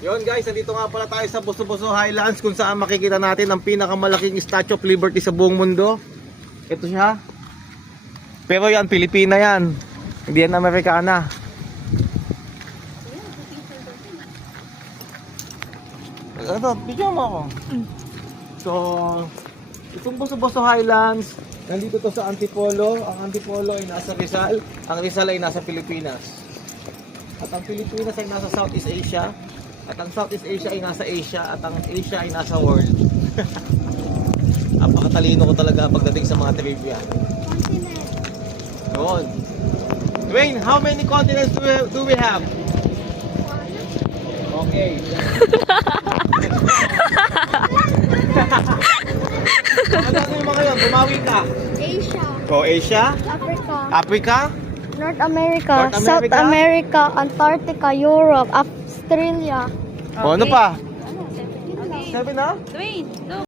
Yun guys, nandito nga pala tayo sa Buso-Buso Highlands kung saan makikita natin ang pinakamalaking Statue of Liberty sa buong mundo. Ito siya. Pero yan, Pilipina yan. Hindi yan Amerikana. Ito, bigyan mo ako. So, itong Buso-Buso Highlands, nandito to sa Antipolo. Ang Antipolo ay nasa Rizal. Ang Rizal ay nasa Pilipinas. At ang Pilipinas ay nasa Southeast Asia. At ang Southeast Asia ay nasa Asia. At ang Asia ay nasa world. Napakatalino ko talaga pagdating sa mga trivia. Noon. Dwayne, how many continents do we have? Okay. Ano yung mga yun? Bumawi ka. Asia, O, Asia? Africa, Africa? North America, North South America? America, Antarctica, Europe, Australia. O, ano pa? Okay. 7 na? Dwayne, go.